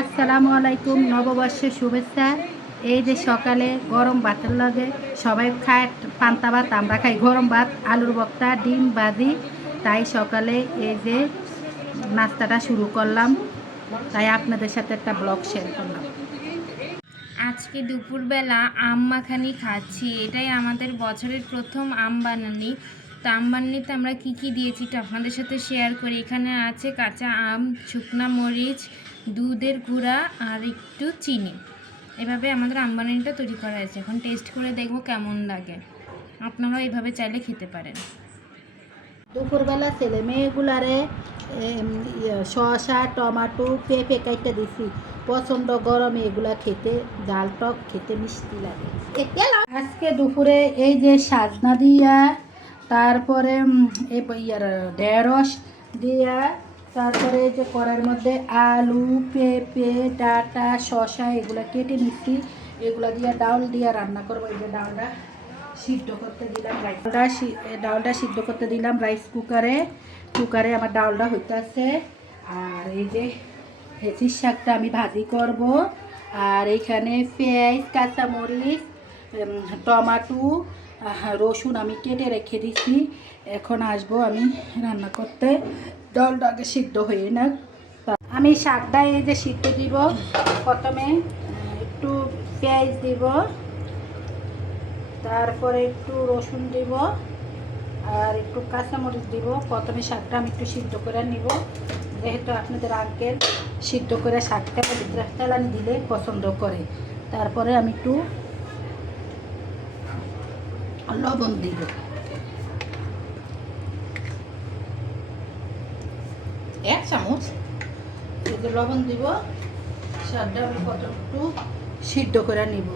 আসসালামু আলাইকুম, নববর্ষের শুভেচ্ছা। এই যে সকালে গরম ভাতের লগে সবাই খায় পান্তা ভাত, আমরা খাই গরম ভাত, আলুর ভর্তা, ডিম ভাজি। তাই সকালে এই যে নাস্তাটা শুরু করলাম, তাই আপনাদের সাথে একটা ব্লগ শেয়ার করলাম। আজকে দুপুরবেলা আম মাখানি খাচ্ছি। এটাই আমাদের বছরের প্রথম আম বানানি। তো আম বানানিতে আমরা কি কি দিয়েছি তো আপনাদের সাথে শেয়ার করি। এখানে আছে কাঁচা আম, শুকনা মরিচ, দুধের গুঁড়া আর একটু চিনি। এভাবে আমাদের আম বানানিটা তৈরি করা হয়েছে। এখন টেস্ট করে দেখবো কেমন লাগে। আপনারাও এইভাবে চাইলে খেতে পারেন। দুপুরবেলা ছেলে মেয়েগুলারে শসা, টমাটো, পেঁপে কাইটা দিছি। পছন্দ গরমে এগুলা খেতে, জাল টক খেতে মিষ্টি লাগে। আজকে দুপুরে এই যে সাজনা দিয়া, তারপরে ঢেঁড়স দিয়া, তারপরে এই যে কড়াইয়ের মধ্যে আলু, পেঁপে, ডাঁটা, শসা এগুলা কেটে নিচ্ছি। এগুলা দিয়ে ডাউল দিয়ে রান্না করবো। এই যে ডাউলটা সিদ্ধ করতে দিলাম, ডাউলটা সিদ্ধ করতে দিলাম রাইস কুকারে আমার ডাউলটা হইতেছে। আর এই যে হেঁচির শাকটা আমি ভাজি করব। আর এখানে পেঁয়াজ, কাঁচামরিচ, টমাটো, রসুন আমি কেটে রেখে দিচ্ছি। এখন আসবো আমি রান্না করতে। ডালটা আগে সিদ্ধ হয়ে না, আমি শাকটা এই যে সিদ্ধ দিব। প্রথমে একটু পেঁয়াজ দিব, তারপরে একটু রসুন দিব আর একটু কাঁচামরিচ দিব। প্রথমে শাকটা আমি একটু সিদ্ধ করে নিব, যেহেতু আপনাদের আঙ্কেল সিদ্ধ করে শাকটা ভিতরে তেলানি দিলে পছন্দ করে। তারপরে আমি একটু লবণ দিব, এক চামচ লবণ দিব। শাকটা আমি একটু সিদ্ধ করে নিব,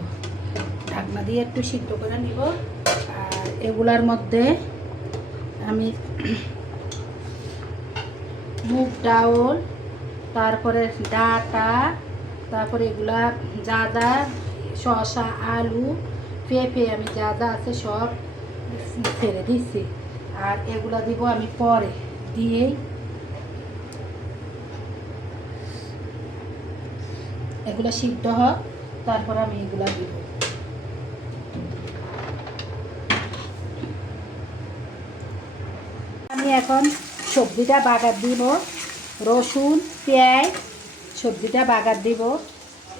ঢাকনা দিয়ে একটু সিদ্ধ করে নিব। আর এগুলার মধ্যে আমি মুগ ডাউল, তারপরে ডাঁটা, তারপরে এগুলা যা যা শসা, আলু, পেঁপে আমি যা যা আছে সব ছেড়ে দিচ্ছি। আর এগুলা দিব আমি পরে দিয়েই, এগুলা সিদ্ধ হোক, তারপর আমি এগুলা দিব। আমি এখন সবজিটা বাগার দিব, রসুন, পেঁয়াজ, সবজিটা বাগার দিব।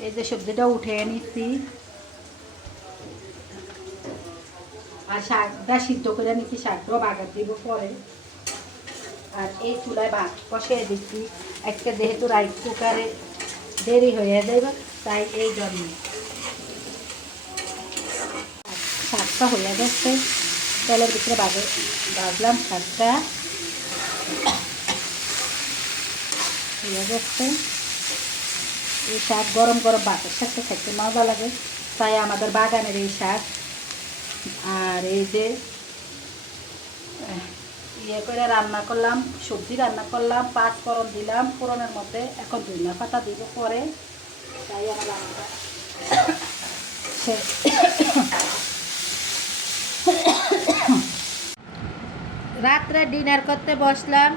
এই যে সবজিটা উঠে নিচ্ছি, আর শাকটা সিদ্ধ করে নিচ্ছি, শাকটাও বাগার দিব পরে। আর এই চুলায় ভাত বসিয়ে দিচ্ছি, একটা যেহেতু রাইস কুকারে দেরি হয়ে যাবে, তাই এই জন্য। শাকটা হয়ে গেছে, তেলের ভিতরে ভাজলাম শাকটা হয়ে গেছে। এই শাক গরম গরম ভাতের সাথে খেতে মজা লাগে, তাই আমাদের বাগানের এই শাক। আর এই যে ইয়ে করে রান্না করলাম, সবজি রান্না করলাম, 5 ফোড়ন দিলাম, ফোড়নের মধ্যে এখন ধনিয়া পাতা দিব পরে। তাই আমার রান্নাটা রাত্রে ডিনার করতে বসলাম।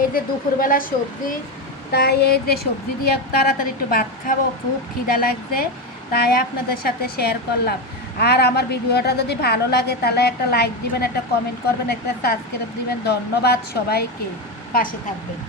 এই যে দুপুরবেলা সবজি, তাই এই যে সবজি দিয়ে তাড়াতাড়ি একটু ভাত খাবো, খুব খিদা লাগছে, তাই আপনাদের সাথে শেয়ার করলাম। আর আমার ভিডিওটা যদি ভালো লাগে তাহলে একটা লাইক দিবেন, একটা কমেন্ট করবেন, একটা সাবস্ক্রাইব দিবেন। ধন্যবাদ সবাইকে, পাশে থাকবেন।